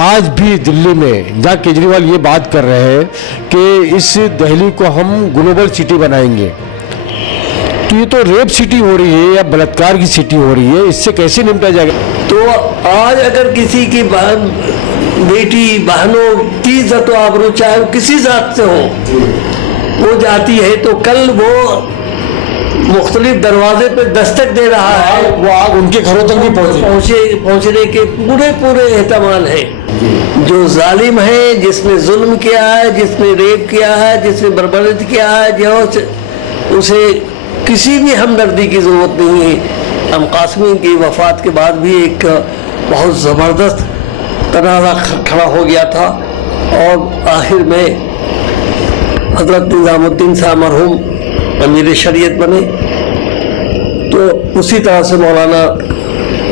آج بھی دلی میں جہاں کیجریوال یہ بات کر رہے ہیں کہ اس دہلی کو ہم گلوبل سٹی بنائیں گے، تو یہ تو ریپ سٹی ہو رہی ہے یا بلاತ್ಕಾರ کی سٹی ہو رہی ہے، اس سے کیسے نمٹا جائے گا؟ تو آج اگر کسی کی بہن بیٹی بہنوں کی عزت و آبرو چاہے وہ کسی ذات سے ہو وہ جاتی ہے تو کل وہ مختلف دروازے پہ دستک دے رہا ہے، وہ آگ ان کے گھروں تک بھی پہنچنے کے پورے احتمال ہیں۔ جو ظالم ہے، جس نے ظلم کیا ہے، جس نے ریپ کیا ہے، جس نے بربریت کیا ہے، جو اسے کسی بھی ہمدردی کی ضرورت نہیں ہے۔ ام قاسمی کی وفات کے بعد بھی ایک بہت زبردست تنازع کھڑا ہو گیا تھا اور آخر میں حضرت نظام الدین صاحب مرحوم امیر شریعت بنے، تو اسی طرح سے مولانا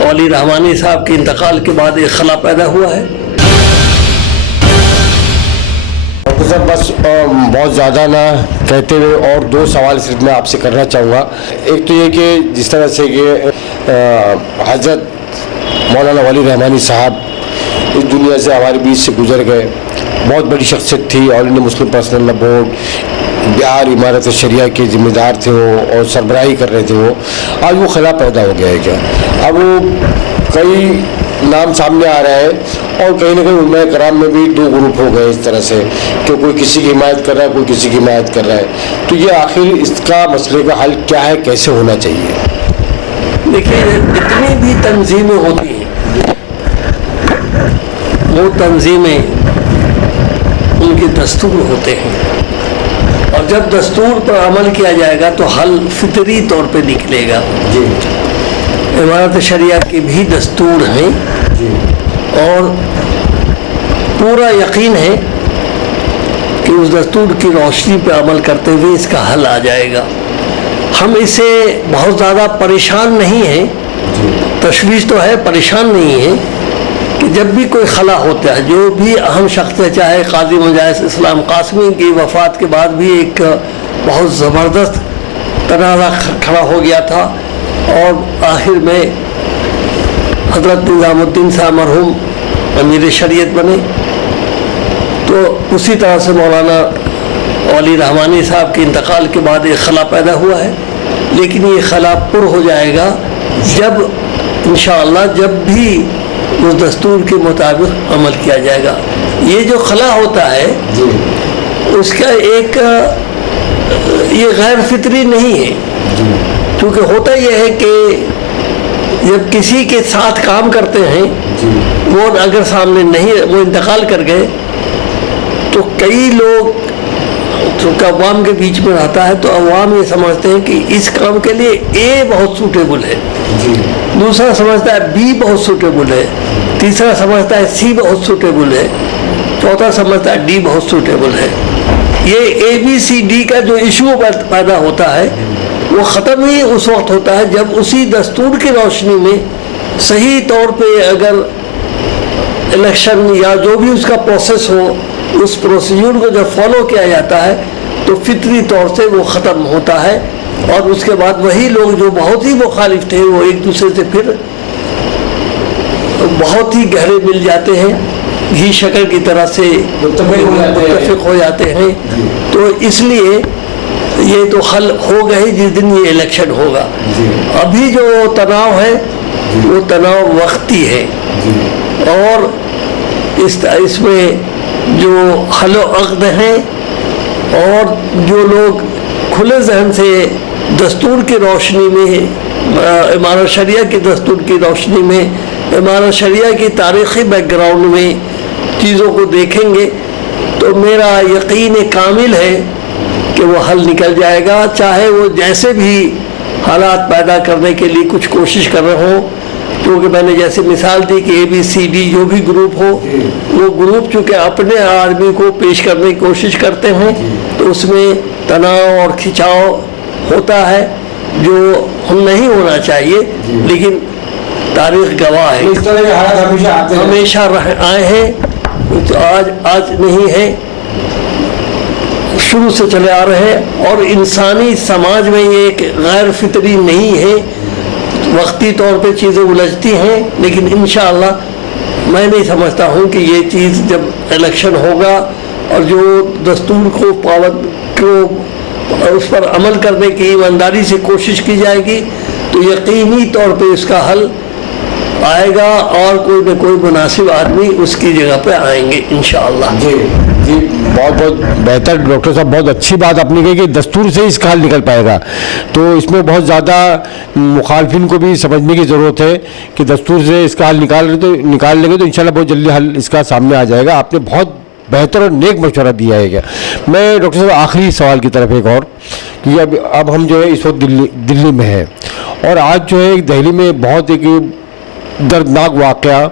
ولی رحمانی صاحب کے انتقال کے بعد ایک خلا پیدا ہوا ہے۔ سر بس بہت زیادہ نہ کہتے ہوئے اور دو سوال صرف میں آپ سے کرنا چاہوں گا۔ ایک تو یہ کہ جس طرح سے کہ حضرت مولانا ولی رحمانی صاحب اس دنیا سے ہمارے بیچ سے گزر گئے، بہت بڑی شخصیت تھی، آل انڈیا مسلم پرسنل لا بورڈ بہار امارت شریعہ کے ذمہ دار تھے وہ اور سربراہی کر رہے تھے وہ، آج وہ خلا پیدا ہو گیا ہے کیا؟ اب وہ کئی نام سامنے آ رہا ہے اور کہیں نہ کہیں علماء کرام میں بھی دو گروپ ہو گئے اس طرح سے کہ کوئی کسی کی حمایت کر رہا ہے، کوئی کسی کی حمایت کر رہا ہے، تو یہ آخر اس کا مسئلے کا حل کیا ہے، کیسے ہونا چاہیے؟ دیکھیے جتنی بھی تنظیمیں ہوتی ہیں وہ تنظیمیں ان کے دستور ہوتے ہیں اور جب دستور پر عمل کیا جائے گا تو حل فطری طور پہ نکلے گا۔ امارت شریعہ کے بھی دستور ہیں اور پورا یقین ہے کہ اس دستور کی روشنی پہ عمل کرتے ہوئے اس کا حل آ جائے گا۔ ہم اسے بہت زیادہ پریشان نہیں ہیں، تشویش تو ہے، پریشان نہیں ہیں کہ جب بھی کوئی خلا ہوتا ہے، جو بھی اہم شخص ہے، چاہے قاضی مجاز اسلام قاسمی کی وفات کے بعد بھی ایک بہت زبردست تنازع کھڑا ہو گیا تھا اور آخر میں حضرت نظام الدین صاحب مرحوم امیر شریعت بنے، تو اسی طرح سے مولانا ولی رحمانی صاحب کے انتقال کے بعد ایک خلا پیدا ہوا ہے، لیکن یہ خلا پر ہو جائے گا جب انشاءاللہ جب بھی اس دستور کے مطابق عمل کیا جائے گا۔ یہ جو خلا ہوتا ہے اس کا ایک یہ غیر فطری نہیں ہے، کیونکہ ہوتا یہ ہے کہ جب کسی کے ساتھ کام کرتے ہیں وہ اگر سامنے نہیں، وہ انتقال کر گئے تو کئی لوگ چونکہ عوام کے بیچ میں رہتا ہے تو عوام یہ سمجھتے ہیں کہ اس کام کے لیے اے بہت سوٹیبل ہے، دوسرا سمجھتا ہے بی بہت سوٹیبل ہے، تیسرا سمجھتا ہے سی بہت سوٹیبل ہے، چوتھا سمجھتا ہے ڈی بہت سوٹیبل ہے۔ یہ اے بی سی ڈی کا جو ایشو پیدا ہوتا ہے وہ ختم ہی اس وقت ہوتا ہے جب اسی دستور کی روشنی میں صحیح طور پہ اگر الیکشن یا جو بھی اس کا پروسیس ہو، اس پروسیجر کو جب فالو کیا جاتا ہے تو فطری طور سے وہ ختم ہوتا ہے اور اس کے بعد وہی لوگ جو بہت ہی مخالف تھے وہ ایک دوسرے سے پھر بہت ہی گہرے مل جاتے ہیں، گھی شکر کی طرح سے متفق ہو جاتے ہیں۔ تو اس لیے یہ تو حل ہوگا ہی جس دن یہ الیکشن ہوگا۔ ابھی جو تناؤ ہے وہ تناؤ وقتی ہے اور اس میں جو حل و عقد ہیں اور جو لوگ کھلے ذہن سے دستور کی روشنی میں، امارت شریعہ کی دستور کی روشنی میں، امارت شریعہ کی تاریخی بیک گراؤنڈ میں چیزوں کو دیکھیں گے تو میرا یقین کامل ہے کہ وہ حل نکل جائے گا، چاہے وہ جیسے بھی حالات پیدا کرنے کے لیے کچھ کوشش کر رہے ہوں، کیونکہ میں نے جیسے مثال دی کہ اے بی سی ڈی جو بھی گروپ ہو، وہ گروپ چونکہ اپنے آدمی کو پیش کرنے کی کوشش کرتے ہیں تو اس میں تناؤ اور کھچاؤ ہوتا ہے جو نہیں ہونا چاہیے، لیکن تاریخ گواہ ہے، ہمیشہ آئے ہیں، تو آج نہیں ہے، شروع سے چلے آ رہے ہیں اور انسانی سماج میں یہ ایک غیر فطری نہیں ہے، وقتی طور پہ چیزیں الجھتی ہیں لیکن انشاءاللہ میں نہیں سمجھتا ہوں کہ یہ چیز جب الیکشن ہوگا اور جو دستور کو اس پر عمل کرنے کی ایمانداری سے کوشش کی جائے گی تو یقینی طور پہ اس کا حل آئے گا اور کوئی نہ کوئی مناسب آدمی اس کی جگہ پہ آئیں گے انشاءاللہ. جی جی بہت بہت بہتر ڈاکٹر صاحب, بہت اچھی بات آپ نے کہی کہ دستور سے اس کا حل نکل پائے گا. تو اس میں بہت زیادہ مخالفین کو بھی سمجھنے کی ضرورت ہے کہ دستور سے اس کا حل نکال لیں گے تو انشاءاللہ بہت جلدی حل اس کا سامنے آ جائے گا. آپ نے بہت بہتر اور نیک مشورہ دیا ہے. میں ڈاکٹر صاحب آخری سوال کی طرف ایک اور کہ اب ہم جو ہے اس وقت دلی میں ہیں اور آج جو ہے دہلی میں بہت ایک دردناک واقعہ,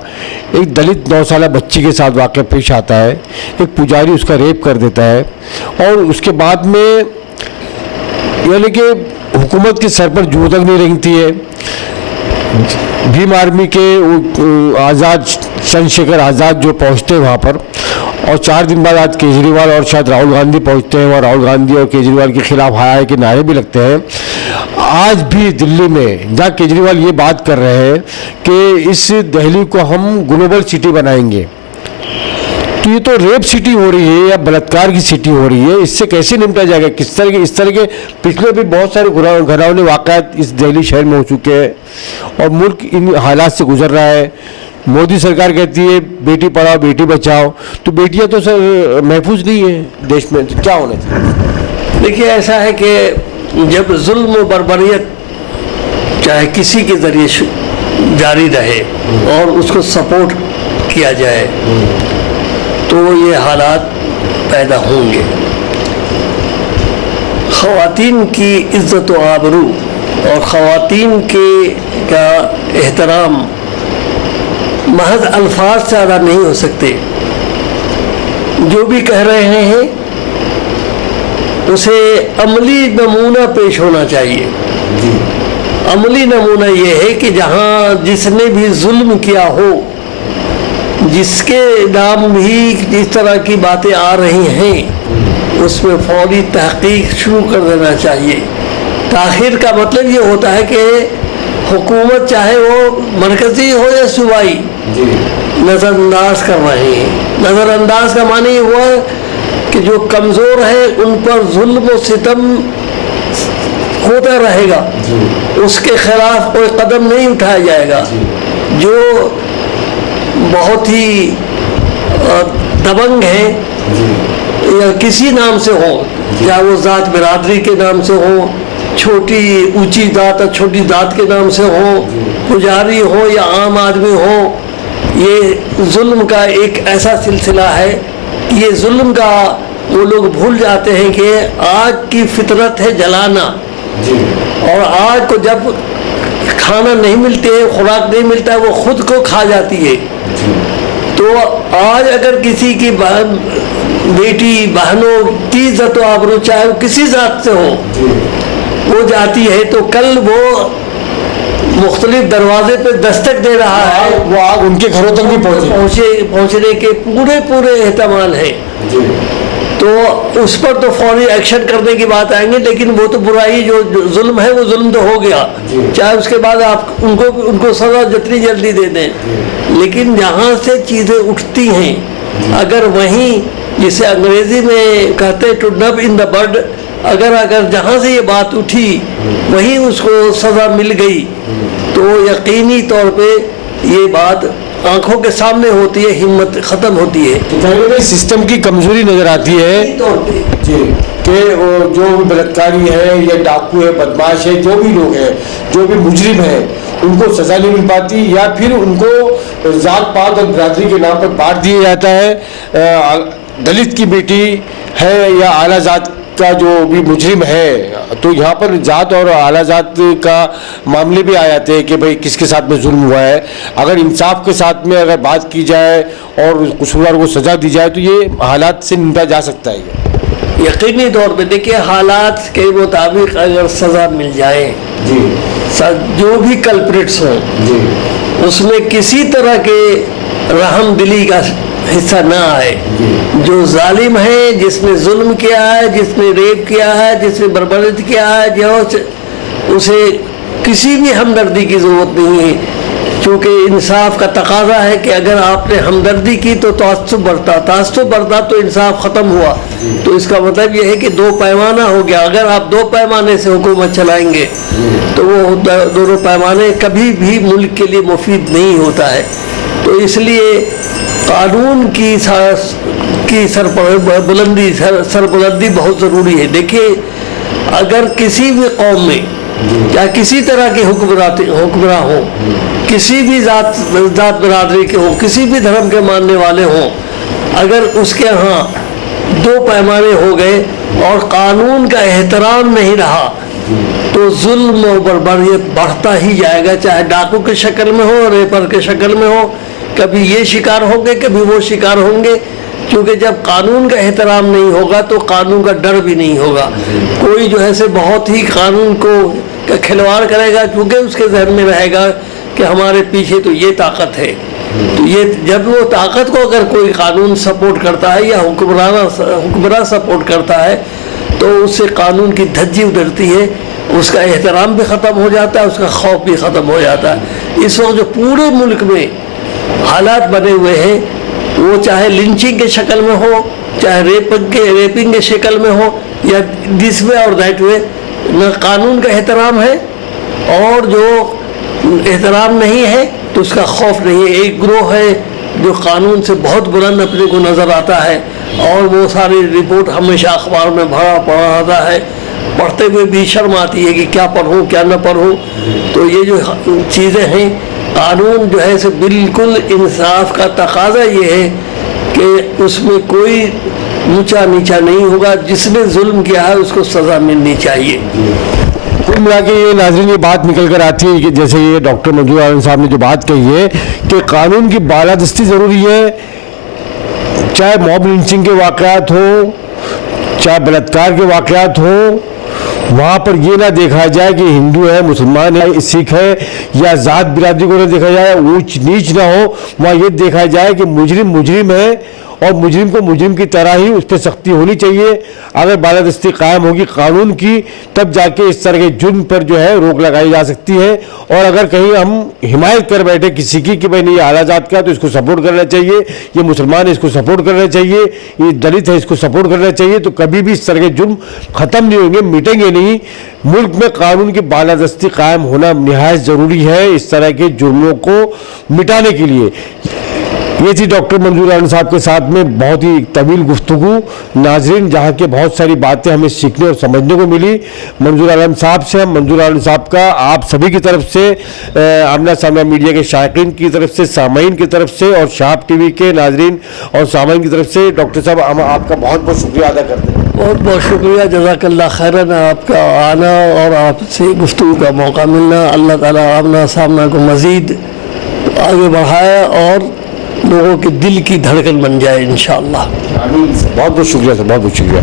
ایک دلت 9 سالہ بچی کے ساتھ واقعہ پیش آتا ہے. ایک پجاری اس کا ریپ کر دیتا ہے اور اس کے بعد میں یعنی کہ حکومت کے سر پر جو تک نہیں رنگتی ہے. بھیم آرمی کے آزاد چندر شیکھر آزاد جو پہنچتے ہیں وہاں پر اور 4 دن بعد آج کیجریوال اور شاید راہل گاندھی پہنچتے ہیں اور راہل گاندھی اور کیجریوال کے خلاف ہائے کے نعرے بھی لگتے ہیں. آج بھی دلی میں جہاں کیجریوال یہ بات کر رہے ہیں کہ اس دہلی کو ہم گلوبل سٹی بنائیں گے, تو یہ تو ریپ سٹی ہو رہی ہے یا بلاత్కాر کی سٹی ہو رہی ہے. اس سے کیسے نمٹا جائے گا؟ اس طرح کے پچھلے بھی بہت سارے گھرانے واقعات اس دہلی شہر میں ہو چکے ہیں اور ملک ان حالات سے گزر رہا ہے. مودی سرکار کہتی ہے بیٹی پڑھاؤ بیٹی بچاؤ, تو بیٹیاں تو سر محفوظ نہیں ہیں دیش میں, تو کیا ہونا چاہیے؟ دیکھیے ایسا ہے کہ جب ظلم و بربریت چاہے کسی کے ذریعے جاری رہے اور اس کو سپورٹ کیا جائے تو یہ حالات پیدا ہوں گے. خواتین کی عزت و آبرو اور خواتین کا احترام محض الفاظ سے ادا نہیں ہو سکتے. جو بھی کہہ رہے ہیں اسے عملی نمونہ پیش ہونا چاہیے. عملی نمونہ یہ ہے کہ جہاں جس نے بھی ظلم کیا ہو, جس کے نام بھی اس طرح کی باتیں آ رہی ہیں, اس میں فوری تحقیق شروع کر دینا چاہیے. تاخیر کا مطلب یہ ہوتا ہے کہ حکومت چاہے وہ مرکزی ہو یا صوبائی نظر انداز کر رہے ہیں. نظر انداز کا معنی یہ ہوا کہ جو کمزور ہے ان پر ظلم و ستم ہوتا رہے گا, اس کے خلاف کوئی قدم نہیں اٹھایا جائے گا. جو بہت ہی دبنگ ہیں یا کسی نام سے ہو, چاہے وہ ذات برادری کے نام سے ہو, چھوٹی اونچی ذات اور چھوٹی ذات کے نام سے ہو, پجاری ہو یا عام آدمی ہو, یہ ظلم کا ایک ایسا سلسلہ ہے. یہ ظلم کا وہ لوگ بھول جاتے ہیں کہ آگ کی فطرت ہے جلانا, اور آگ کو جب کھانا نہیں ملتے ہے, خوراک نہیں ملتا ہے, وہ خود کو کھا جاتی ہے. تو آج اگر کسی کی بیٹی بہنوں کی عزت و آبرو چاہے وہ کسی ذات سے ہو وہ جاتی ہے تو کل وہ مختلف دروازے پہ دستک دے رہا ہے, وہ آگ ان کے گھروں تک بھی پہنچنے کے پورے احتمال ہیں. تو اس پر تو فوری ایکشن کرنے کی بات آئیں گے, لیکن وہ تو برائی جو ظلم ہے وہ ظلم تو ہو گیا, چاہے اس کے بعد آپ ان کو سزا جتنی جلدی دے دیں. لیکن جہاں سے چیزیں اٹھتی ہیں, اگر وہیں جسے انگریزی میں کہتے ہیں ٹو نب ان دا بڈ, اگر جہاں سے یہ بات اٹھی وہیں اس کو سزا مل گئی تو یقینی طور پہ یہ بات آنکھوں کے سامنے ہوتی ہے, ہمت ختم ہوتی ہے. سسٹم کی کمزوری نظر آتی ہے کہ جو بھی بلاత్కాری ہے یا ڈاکو ہے, بدماش ہے, جو بھی لوگ ہیں, جو بھی مجرم ہیں, ان کو سزا نہیں مل پاتی یا پھر ان کو ذات پات اور برادری کے نام پر بانٹ دیا جاتا ہے. دلت کی بیٹی ہے یا اعلیٰ ذات کا جو بھی مجرم ہے, تو یہاں پر ذات اور اعلیٰ ذات کا معاملے بھی آ جاتے ہیں کہ بھئی کس کے ساتھ میں ظلم ہوا ہے. اگر انصاف کے ساتھ میں اگر بات کی جائے اور قصوروار کو سزا دی جائے تو یہ حالات سے نمٹا جا سکتا ہے. یقینی طور پہ دیکھیے حالات کے مطابق اگر سزا مل جائے, جو بھی کلپریٹس ہوں اس میں کسی طرح کے رحم دلی کا حصہ نہ آئے. جو ظالم ہے, جس نے ظلم کیا ہے, جس نے ریپ کیا ہے, جس نے بربریت کیا ہے, جو اسے کسی بھی ہمدردی کی ضرورت نہیں ہے. چونکہ انصاف کا تقاضا ہے کہ اگر آپ نے ہمدردی کی تو تعصب برتا تو انصاف ختم ہوا. تو اس کا مطلب یہ ہے کہ دو پیمانہ ہو گیا. اگر آپ دو پیمانے سے حکومت چلائیں گے تو وہ دونوں پیمانے کبھی بھی ملک کے لیے مفید نہیں ہوتا ہے. تو اس لیے قانون کی سربلندی بہت ضروری ہے. دیکھیے اگر کسی بھی قوم میں یا کسی طرح کے حکمراں ہوں, کسی بھی ذات برادری کے ہوں, کسی بھی دھرم کے ماننے والے ہوں, اگر اس کے ہاں دو پیمانے ہو گئے اور قانون کا احترام نہیں رہا تو ظلم و بربری یہ بڑھتا ہی جائے گا, چاہے ڈاکو کی شکل میں ہو, ریپر کی شکل میں ہو. کبھی یہ شکار ہوں گے, کبھی وہ شکار ہوں گے. کیونکہ جب قانون کا احترام نہیں ہوگا تو قانون کا ڈر بھی نہیں ہوگا. کوئی جو ہے سے بہت ہی قانون کو کھلواڑ کرے گا, کیونکہ اس کے ذہن میں رہے گا کہ ہمارے پیچھے تو یہ طاقت ہے. تو یہ جب وہ طاقت کو اگر کوئی قانون سپورٹ کرتا ہے یا حکمراں سپورٹ کرتا ہے تو اس سے قانون کی دھجی ادھرتی ہے, اس کا احترام بھی ختم ہو جاتا ہے, اس کا خوف بھی ختم ہو جاتا ہے. اس وقت جو پورے ملک میں حالات بنے ہوئے ہیں وہ چاہے لنچنگ کے شکل میں ہو, چاہے ریپنگ کے شکل میں ہو, یا دس وے اور دیٹ وے, نہ قانون کا احترام ہے اور جو احترام نہیں ہے تو اس کا خوف نہیں ہے. ایک گروہ ہے جو قانون سے بہت بلند اپنے کو نظر آتا ہے اور وہ ساری رپورٹ ہمیشہ اخبار میں بھرا پڑا رہتا ہے, پڑھتے ہوئے بھی شرم آتی ہے کہ کیا پڑھوں کیا نہ پڑھوں. تو یہ جو چیزیں ہیں, قانون جو ہے بالکل انصاف کا تقاضا یہ ہے کہ اس میں کوئی اونچا نیچا نہیں ہوگا. جس نے ظلم کیا ہے اس کو سزا ملنی چاہیے. کل ملا کے یہ ناظرین یہ بات نکل کر آتی ہے کہ جیسے یہ ڈاکٹر منظور عالم صاحب نے جو بات کہی ہے کہ قانون کی بالادستی ضروری ہے, چاہے موب لنچنگ کے واقعات ہوں, چاہے بلاತ್ಕಾರ کے واقعات ہوں, وہاں پر یہ نہ دیکھا جائے کہ ہندو ہے, مسلمان ہے, سکھ ہے, یا ذات برادری کو نہ دیکھا جائے, اونچ نیچ نہ ہو. وہاں یہ دیکھا جائے کہ مجرم ہے اور مجرم کو مجرم کی طرح ہی اس پہ سختی ہونی چاہیے. اگر بالادستی قائم ہوگی قانون کی تب جا کے اس طرح کے جرم پر جو ہے روک لگائی جا سکتی ہے. اور اگر کہیں ہم حمایت کر بیٹھے کسی کی کہ بھائی نہیں یہ اعلیٰ ذات کا تو اس کو سپورٹ کرنا چاہیے, یہ مسلمان ہے اس کو سپورٹ کرنا چاہیے, یہ دلت ہے اس کو سپورٹ کرنا چاہیے, تو کبھی بھی اس طرح کے جرم ختم نہیں ہوں گے, مٹیں گے نہیں. ملک میں قانون کی بالادستی قائم ہونا نہایت ضروری ہے اس طرح کے جرموں کو مٹانے کے لیے. یہ تھی ڈاکٹر منظور عالم صاحب کے ساتھ میں بہت ہی طویل گفتگو. ناظرین جہاں کے بہت ساری باتیں ہمیں سیکھنے اور سمجھنے کو ملی منظور عالم صاحب سے. ہم منظور عالم صاحب کا آپ سبھی کی طرف سے, آمنہ سامنہ میڈیا کے شائقین کی طرف سے, سامعین کی طرف سے اور شہاب ٹی وی کے ناظرین اور سامعین کی طرف سے ڈاکٹر صاحب ہم آپ کا بہت بہت شکریہ ادا کرتے ہیں. بہت بہت شکریہ, جزاک اللہ خیراً. آپ کا آنا اور آپ سے گفتگو کا موقع ملنا, اللہ تعالیٰ آمنہ سامنہ کو مزید آگے بڑھائے اور لوگوں کے دل کی دھڑکن بن جائے انشاءاللہ. بہت بہت شکریہ سر, بہت بہت شکریہ.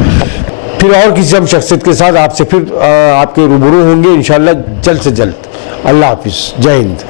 پھر اور کسی ہم شخصیت کے ساتھ آپ سے پھر آپ کے روبرو ہوں گے انشاءاللہ جلد سے جلد. اللہ حافظ, جے ہند.